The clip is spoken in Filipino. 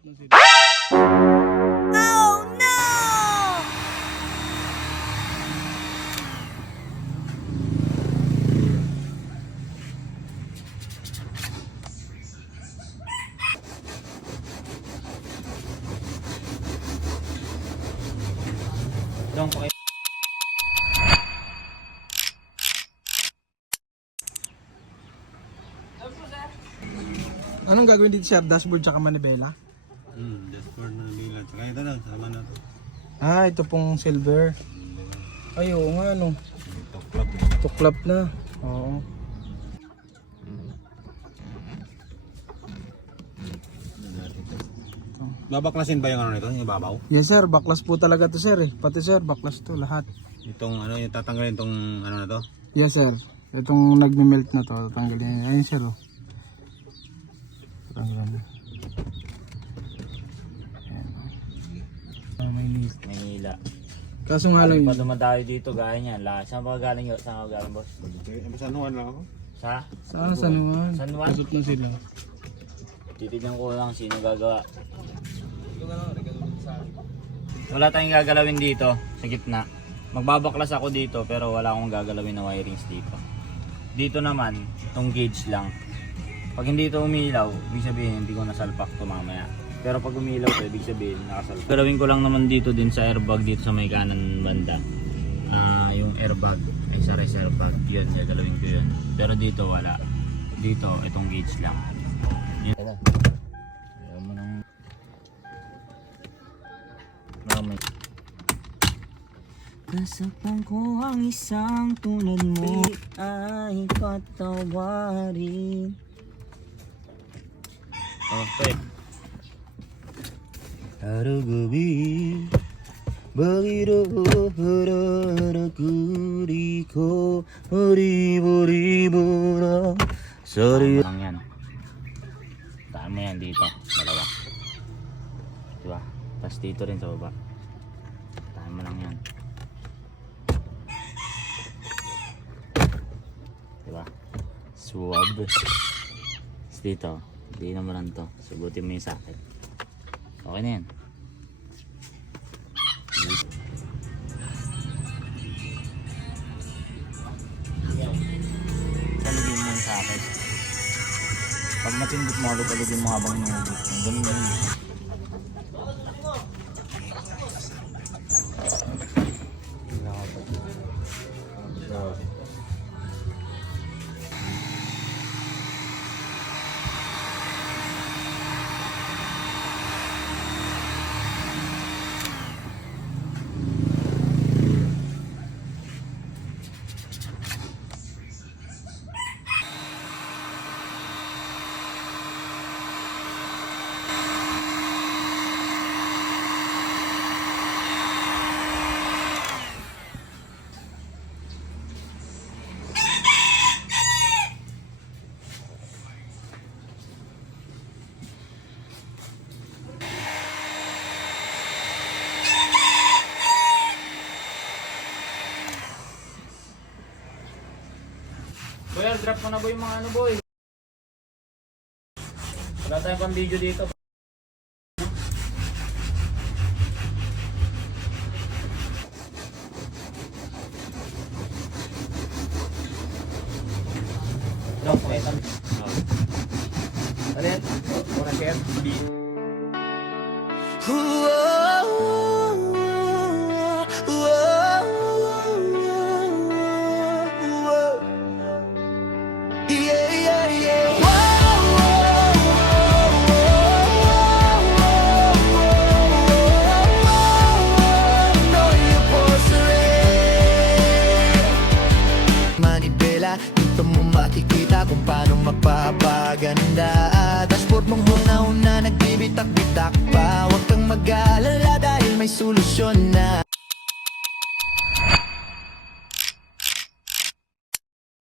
Oh no! Dong, okay. Anong gagawin dito sir? Dashboard tsaka manibela? Dashboard na bilat. Kaya ito lang, sama na ito. Ah, ito pong silver. Ay, oo nga no. Tuklap. Tuklap na. Oo. Babaklasin ba yung ano nito? Yung babaw? Yes sir, baklas po talaga to sir eh. Pati sir, baklas to lahat. Itong ano, yung tatanggalin itong ano na to? Yes sir. Itong nagme-melt na to, tatanggalin. Ayun sir oh. Tatanggalin na. Ayan oh. Maynila. Manila. Kaso nga lang Pa yun. dumadayo dito gaya niyan. Saan ba galing yun? Saan ka galing boss? Masanuan lang ako. Sa? Saan sa naman? San Juan? Pasok na sila. Titignan ko lang sino gagawa. Wala tayong gagalawin dito sa gitna. Magbabaklas ako dito pero wala akong gagalawin na wirings dito. Dito naman, itong gauge lang. Pag hindi ito umilaw, ibig sabihin hindi ko nasalpak ito mamaya. Pero pag umilaw ito, ibig sabihin nakasalpak. Galawin ko lang naman dito din sa airbag dito sa may kanan banda. Yung airbag ay sa reserve bag. Yun, gagalawin ko yun. Pero dito wala. Dito, itong gauge lang. Yun. Ayaw mo nang... Mamay. Kasapang ko ang isang tulad mo ay patawarin. Okay. Araw-gabi Bagiro-harara-kuri ko Ribo-ribo na Sorry lang yan. Dami yan dito. Dalawa. Diba? Tapos dito rin sa baba. Dami mo lang yan. Diba? Swab. Tapos dito. Hindi naman lang to. Subutin mo yung sakit. Okay na yan. Talugin mo yung sakit. Pag matindot mo, talugin mo habang inuubos. Ganun ganun. Boy, drop mo na boy yung mga ano boy. Wala tayong pang video dito. Drop, wait. Alin? Mura share. Dito mo makikita kung paano magpapaganda. Dashboard mong huna-huna, nagbibitak-bitak pa. Huwag kang mag-aalala dahil may solusyon na.